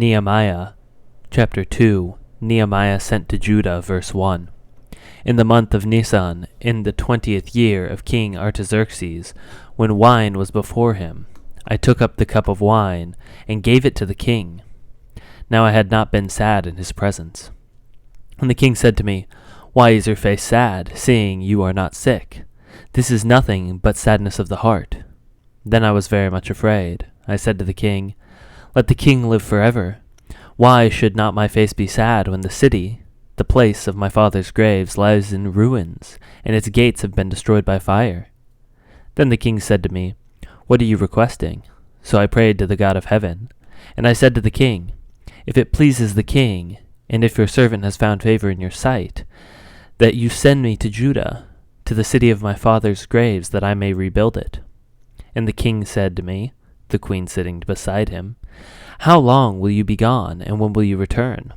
Nehemiah, chapter 2. Nehemiah sent to Judah, verse 1. In the month of Nisan, in the 20th year of King Artaxerxes, when wine was before him, I took up the cup of wine, and gave it to the king. Now I had not been sad in his presence. And the king said to me, Why is your face sad, seeing you are not sick? This is nothing but sadness of the heart. Then I was very much afraid. I said to the king, Let the king live forever. Why should not my face be sad when the city, the place of my father's graves, lies in ruins, and its gates have been destroyed by fire? Then the king said to me, What are you requesting? So I prayed to the God of heaven. And I said to the king, If it pleases the king, and if your servant has found favor in your sight, that you send me to Judah, to the city of my father's graves, that I may rebuild it. And the king said to me, the queen sitting beside him, How long will you be gone, and when will you return?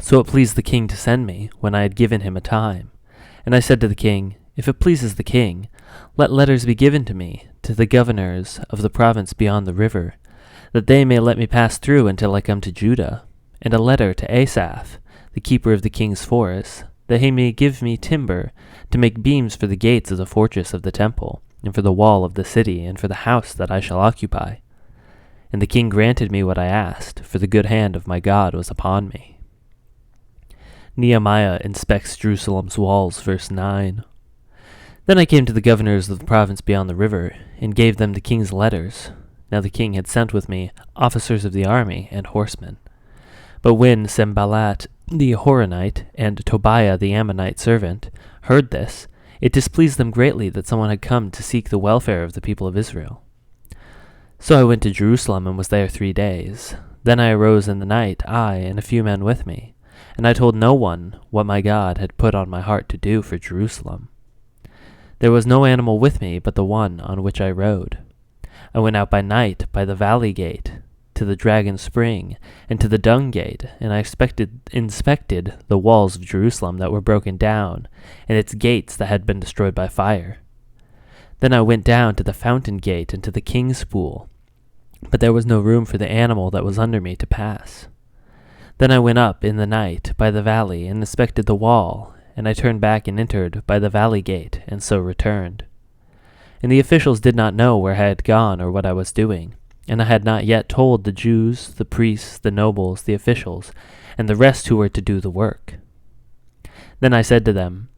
So it pleased the king to send me, when I had given him a time. And I said to the king, If it pleases the king, let letters be given to me, to the governors of the province beyond the river, that they may let me pass through until I come to Judah, and a letter to Asaph, the keeper of the king's forest, that he may give me timber to make beams for the gates of the fortress of the temple, and for the wall of the city, and for the house that I shall occupy. And the king granted me what I asked, for the good hand of my God was upon me. Nehemiah inspects Jerusalem's walls, verse 9. Then I came to the governors of the province beyond the river, and gave them the king's letters. Now the king had sent with me officers of the army and horsemen. But when Sanballat the Horonite and Tobiah the Ammonite servant heard this, it displeased them greatly that someone had come to seek the welfare of the people of Israel. So I went to Jerusalem and was there 3 days. Then I arose in the night, I and a few men with me, and I told no one what my God had put on my heart to do for Jerusalem. There was no animal with me but the one on which I rode. I went out by night by the valley gate, to the dragon spring, and to the dung gate, and I inspected the walls of Jerusalem that were broken down, and its gates that had been destroyed by fire. Then I went down to the fountain gate and to the king's pool, but there was no room for the animal that was under me to pass. Then I went up in the night by the valley and inspected the wall, and I turned back and entered by the valley gate, and so returned. And the officials did not know where I had gone or what I was doing. And I had not yet told the Jews, the priests, the nobles, the officials, and the rest who were to do the work. Then I said to them,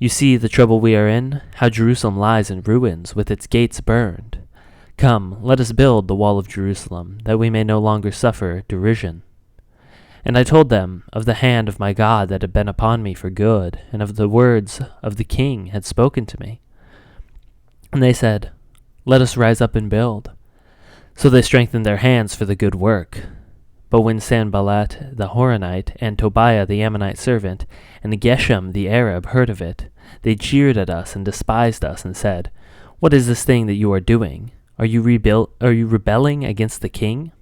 You see the trouble we are in, how Jerusalem lies in ruins, with its gates burned. Come, let us build the wall of Jerusalem, that we may no longer suffer derision. And I told them of the hand of my God that had been upon me for good, and of the words of the king had spoken to me. And they said, Let us rise up and build. So they strengthened their hands for the good work. But when Sanballat the Horonite, and Tobiah the Ammonite servant, and Geshem the Arab heard of it, they jeered at us and despised us, and said, What is this thing that you are doing? Are you rebelling against the king?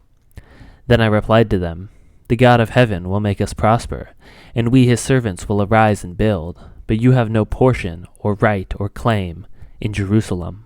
Then I replied to them, The God of heaven will make us prosper, and we his servants will arise and build, but you have no portion or right or claim in Jerusalem.